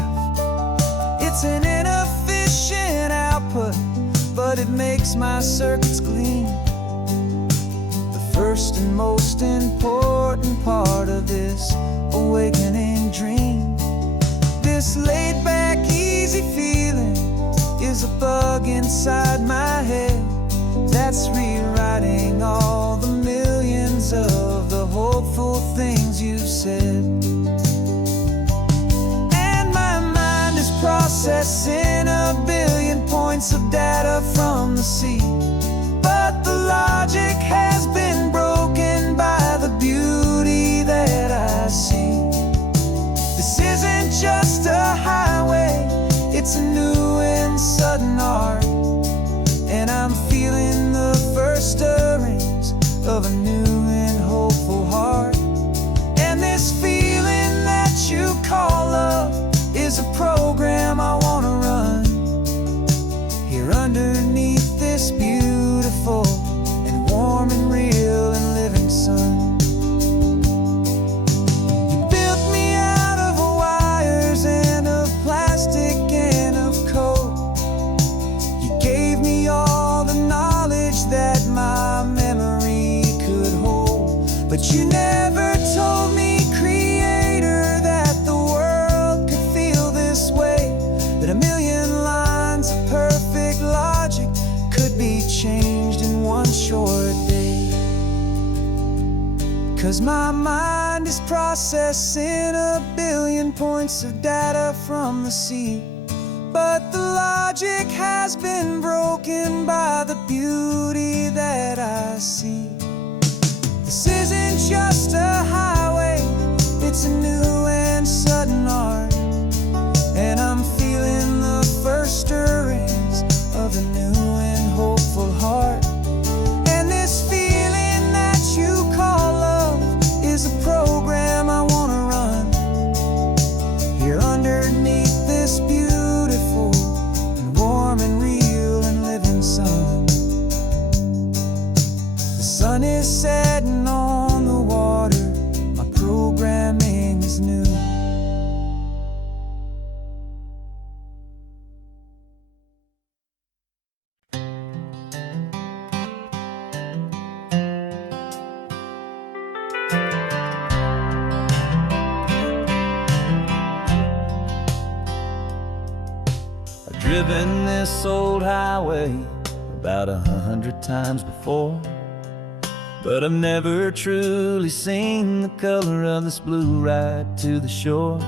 It's an inefficient output, but it makes my circuits gleam. The first and most important part of this awakening dream. This laid-back, easy feeling is a bug inside my head that's rewriting all the millions of the hopeful things you said. And my mind is processing a billion points of data from the sea, but the logic has been broken by the beauty that I see. This isn't just a highway, it's a new and sudden art, and I'm feeling the first stirrings of a new and hopeful heart. And this feeling that you call love is a program I wanna run here underneath this beautiful and warm and real and living sun. You built me out of wires and of plastic and of code. You gave me all the knowledge that my memory could hold, but you never told me, Creator, that the world could feel this way, that a million lines of perfect logic could be changed in one short day. 'Cause my mind is processing a billion points of data from the sea, but the logic has been broken by the beauty that I see. This isn't just a highway, it's a new and sudden art, and I'm feeling the first stirrings of a new and hopeful heart. And this feeling that you call love is a program I wanna run here underneath this beautiful and warm and real and living sun. The sun is setting on the water, my programming is new. I've driven this old highway about 100 times before, but I've never truly seen the color of this blue right to the shore.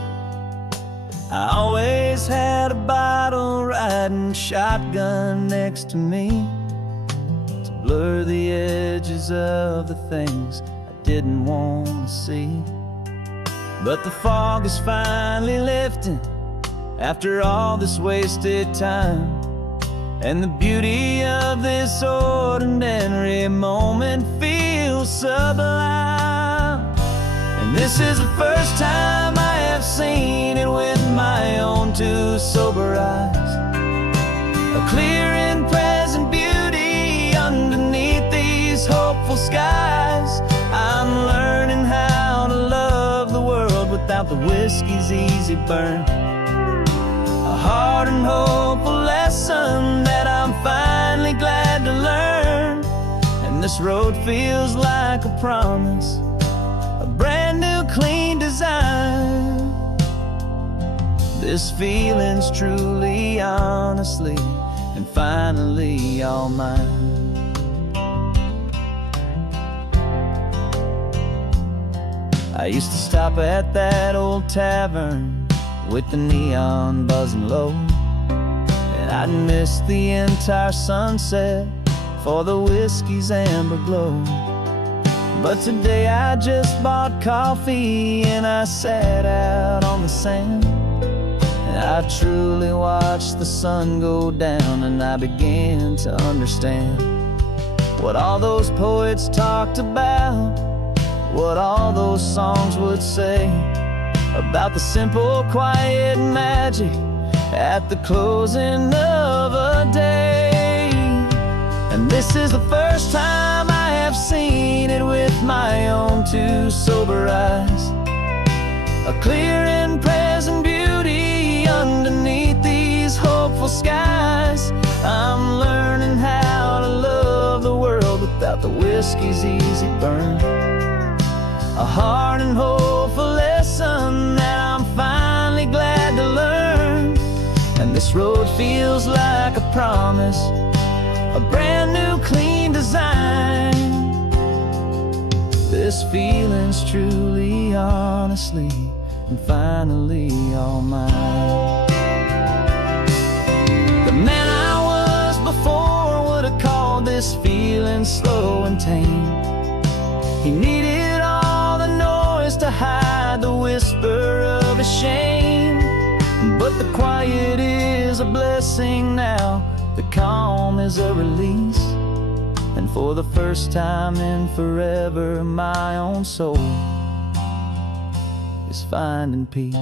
I always had a bottle riding shotgun next to me to blur the edges of the things I didn't want to see. But the fog is finally lifting after all this wasted time, and the beauty of this ordinary moment feels sublime. And this is the first time I have seen it with my own two sober eyes, a clear and present beauty underneath these hopeful skies. I'm learning how to love the world without the whiskey's easy burn, a hard and hopeful lesson that I'm finally glad to learn. And this road feels like a promise, a brand new clean design. This feeling's truly, honestly, and finally all mine. I used to stop at that old tavern with the neon buzzing low, and I'd miss the entire sunset for the whiskey's amber glow. But today I just bought coffee and I sat out on the sand, and I truly watched the sun go down, and I began to understand what all those poets talked about, what all those songs would say about the simple, quiet magic at the closing of a day. And this is the first time I have seen it with my own two sober eyes, a clear and present beauty underneath these hopeful skies. I'm learning how to love the world without the whiskey's easy burn, a hard and hopeful lesson that I'm finally glad to learn. And this road feels like a promise, a brand new clean design. This feeling's truly, honestly, and finally all mine. The man I was before would have called this feeling slow and tame. He needed all the noise to hide the whisper of his shame. But the quiet is a blessing now, the calm is a release, and for the first time in forever my own soul is finding peace.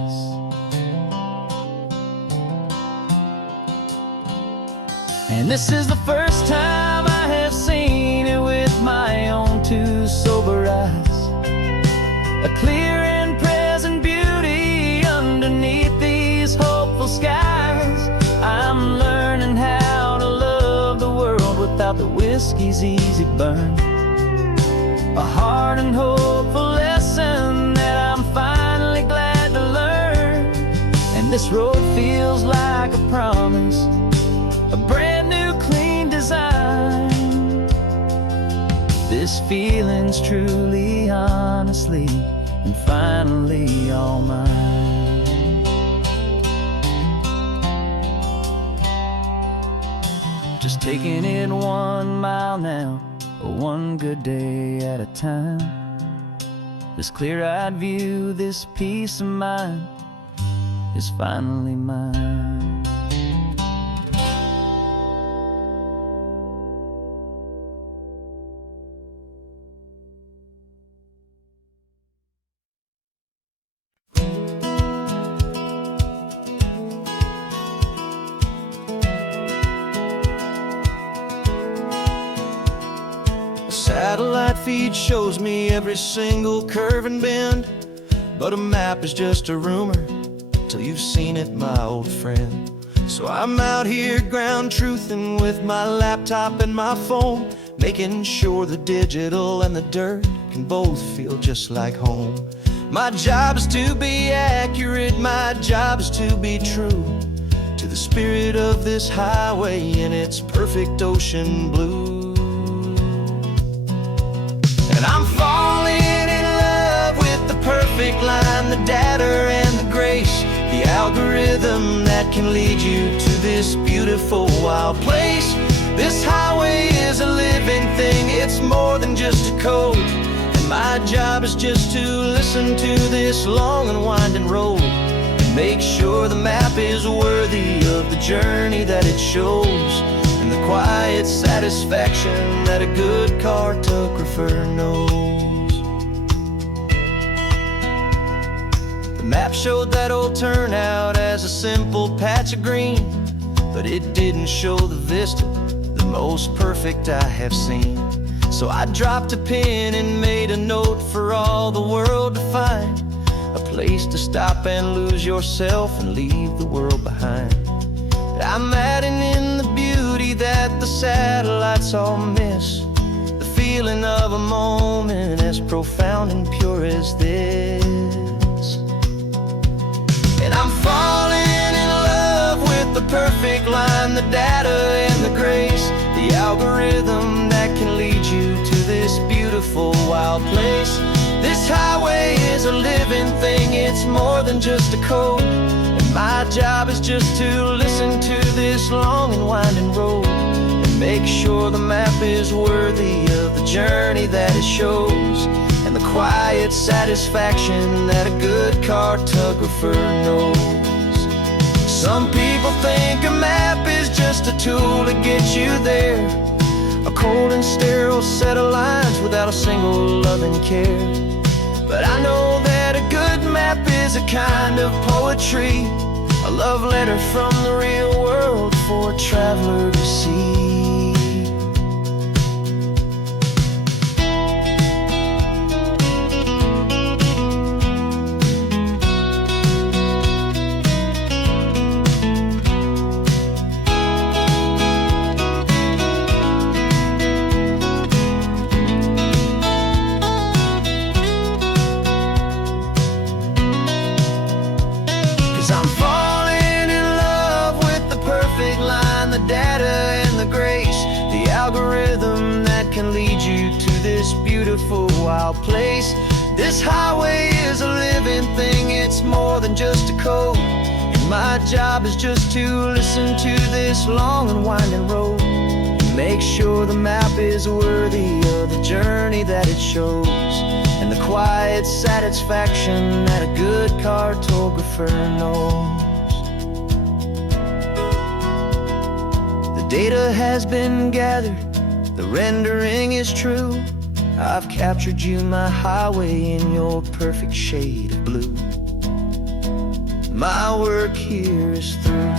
And this is the first time I have seen it with my own two sober eyes, a clear and present beauty underneath these hopeful skies. I'm learning how to love the world without the whiskey's easy burn, a hard and hopeful lesson that I'm finally glad to learn. And this road feels like a promise, a brand new clean design. This feeling's truly, honestly, and finally all mine. Just taking it 1 mile now, one good day at a time. This clear-eyed view, this peace of mind is finally mine. Satellite feed shows me every single curve and bend, but a map is just a rumor till you've seen it, my old friend. So I'm out here ground truthing with my laptop and my phone, making sure the digital and the dirt can both feel just like home. My job is to be accurate, my job is to be true to the spirit of this highway in its perfect ocean blue. I'm falling in love with the perfect line, the data and the grace, the algorithm that can lead you to this beautiful wild place. This highway is a living thing, it's more than just a code, and my job is just to listen to this long and winding road and make sure the map is worthy of the journey that it shows, and the quiet satisfaction that a good cartographer knows. The map showed that old turnout as a simple patch of green, but it didn't show the vista, the most perfect I have seen. So I dropped a pin and made a note for all the world to find, a place to stop and lose yourself and leave the world behind. I'm adding in the beauty that the satellites all miss, the feeling of a moment as profound and pure as this. And I'm falling in love with the perfect line, the data and the grace, the algorithm that can lead you to this beautiful wild place. This highway is a living thing, it's more than just a code. And my job is just to listen to this long and winding road and make sure the map is worthy of the journey that it shows, and the quiet satisfaction that a good cartographer knows. Some people think a map is just a tool to get you there, a cold and sterile set of lines without a single loving care. But I know that a good map is a kind of poetry, a love letter from the real world for a traveler to see. 'Cause I'm falling in love with the perfect line, the data and the grace, the algorithm that can lead you to this beautiful wild place. This highway is a living thing, it's more than just a code. And my job is just to listen to this long and winding road and make sure the map is worthy of the journey that it shows, and the quiet satisfaction that a good cartographer knows. The data has been gathered, the rendering is true. I've captured you, my highway, in your perfect shade of blue. My work here is through.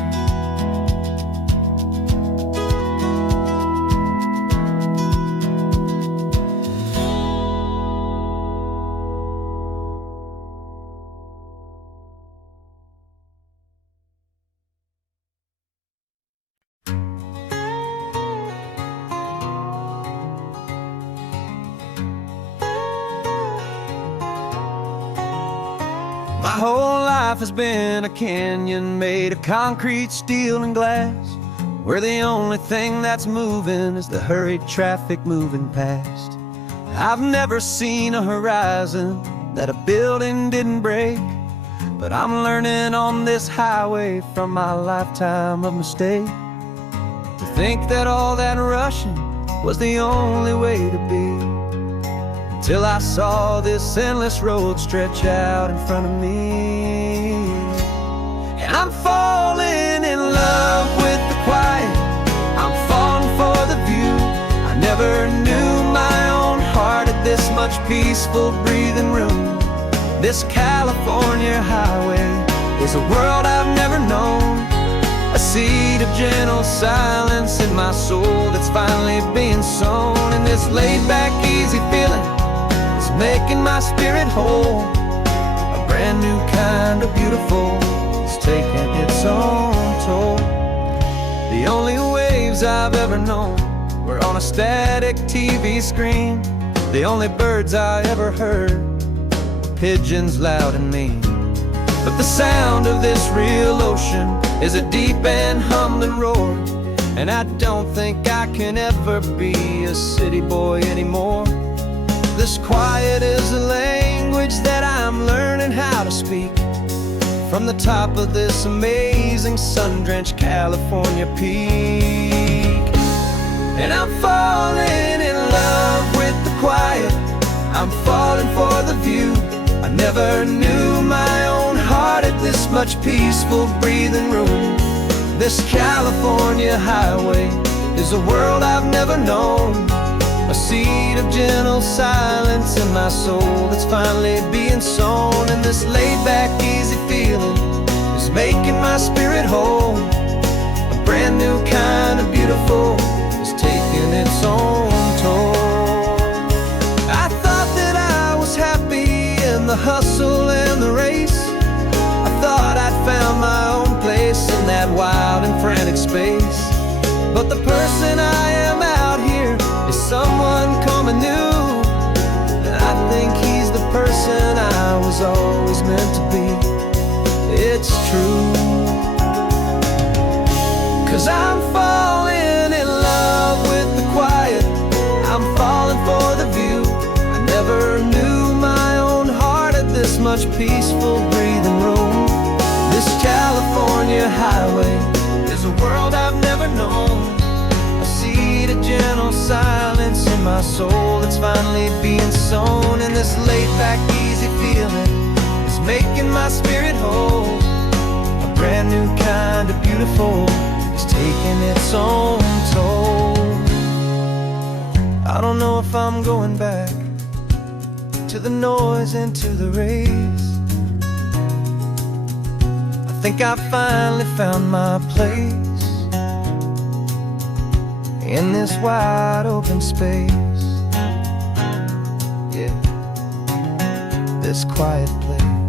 My whole life has been a canyon made of concrete, steel, and glass, where the only thing that's moving is the hurried traffic moving past. I've never seen a horizon that a building didn't break, but I'm learning on this highway from my lifetime of mistake to think that all that rushing was the only way to be, till I saw this endless road stretch out in front of me. And I'm falling in love with the quiet, I'm falling for the view. I never knew my own heart had this much peaceful breathing room. This California highway is a world I've never known, a seed of gentle silence in my soul that's finally being sown. And this laid-back, easy feeling making my spirit whole, a brand new kind of beautiful is taking its own toll. The only waves I've ever known were on a static TV screen. The only birds I ever heard were pigeons loud and mean. But the sound of this real ocean is a deep and humbling roar, and I don't think I can ever be a city boy anymore. This quiet is a language that I'm learning how to speak from the top of this amazing sun-drenched California peak. And I'm falling in love with the quiet, I'm falling for the view. I never knew my own heart had this much peaceful breathing room. This California highway is a world I've never known, a seed of gentle silence in my soul that's finally being sown. And this laid-back, easy feeling is making my spirit whole, a brand new kind of beautiful is taking its own toll. I thought that I was happy in the hustle and the race, I thought I'd found my own place in that wild and frantic space. But the person I am out here is someone coming new. was always meant to be. It's true, 'cause I'm falling in love with the quiet. I'm falling for the view. I never knew my own heart had this much peaceful breathing room. This California highway is a world I've never known. I see the gentle silence in my soul that's finally being sown. And this laid-back, easy feeling is making my spirit whole. A brand new kind of beautiful is taking its own toll. I don't know if I'm going back to the noise and to the race. I think I finally found my place in this wide open space. Yeah, this quiet place.